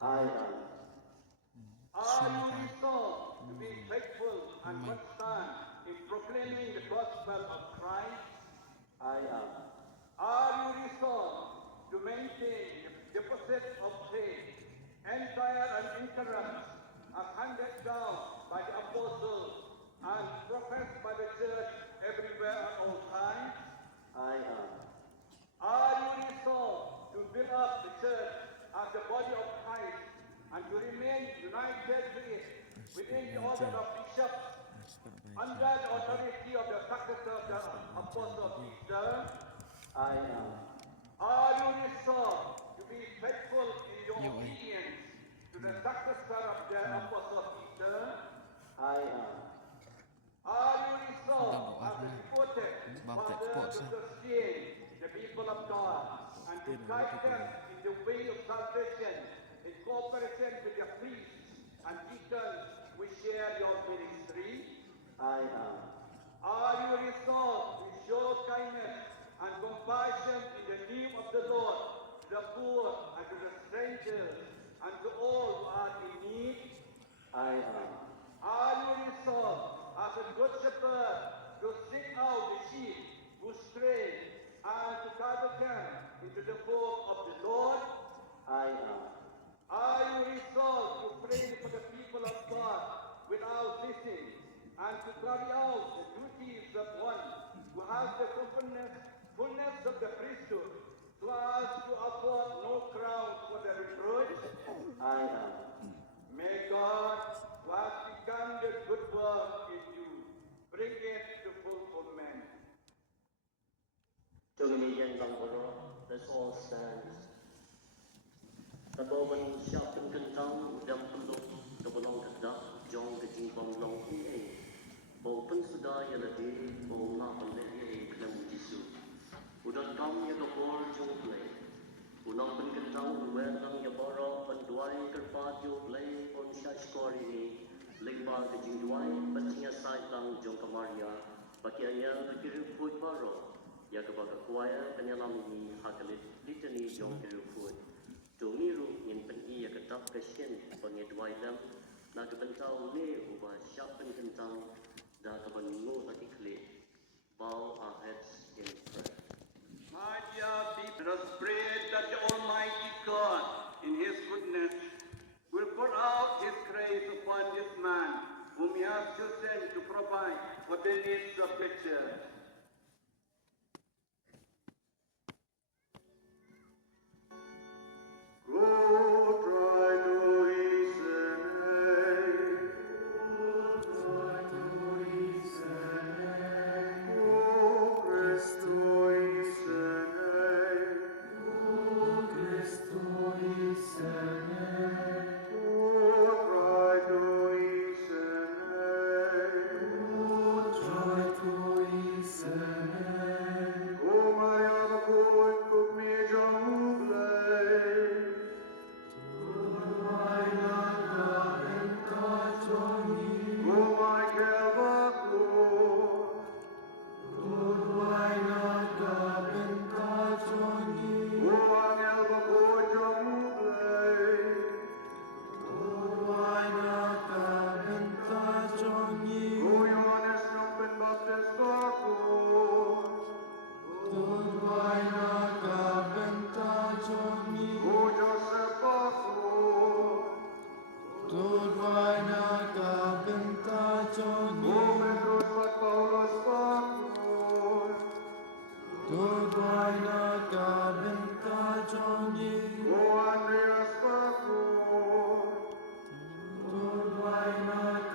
I am. Are you resolved to be faithful and constant in proclaiming the gospel of Christ? I am. Are you resolved to maintain the deposit of faith, entire and incorrupt, as handed down by the apostles and professed by the church everywhere at all times? I am. Are you resolved to build up the church as the body of Christ and to remain united to it within the order of bishops under the authority of the successor of the apostle of Easter? I am. Are you resolved to be faithful in your obedience to the successor of the apostle of Easter? I am. Are you resolved as a devoted father to sustain the people of God and to guide them in the way of salvation in cooperation with the priests and deacons who share your ministry? I am. Are you resolved to show kindness and compassion in the name of the Lord to the poor and to the strangers and to all who are in need? I am. Are you resolved as a good shepherd to seek out the sheep who stray and to gather them into the fold of the Lord? I am. Are you resolved to pray for the people of God without ceasing and to carry out the duties of one who has the fullness of the priesthood so as to afford no crown for the reproach? I am. May God, who has begun the good work in you, bring it to fulfillment. Jingkyntang, let's all stand. The moment Jingkyntang dan penduk kebelang kedak jong ke jingkong long ie. Bau pensudah ya lagi bau na penleh kelam Yesus. Udah kam ya kapor jong play. Unang Jingkyntang uwentang ya boro penduai kerpa jo play on shashkor ini. Lingba ke jingduai pentingnya saitang jong kamaria. Bakianya berkiruput baro. Ya kebaga kuaya penyalam ini hakalit litani jong kiruput. Tumiru in peni ya ketap kesien pengedwai dam na kebentau ne ubah siap Jingkyntang da kebengu lagi klik. Bow our heads in prayer. My dear people, let us pray that the Almighty God, in His goodness, will pour out His grace upon this man whom He has chosen to provide for the needs of the church. Why not?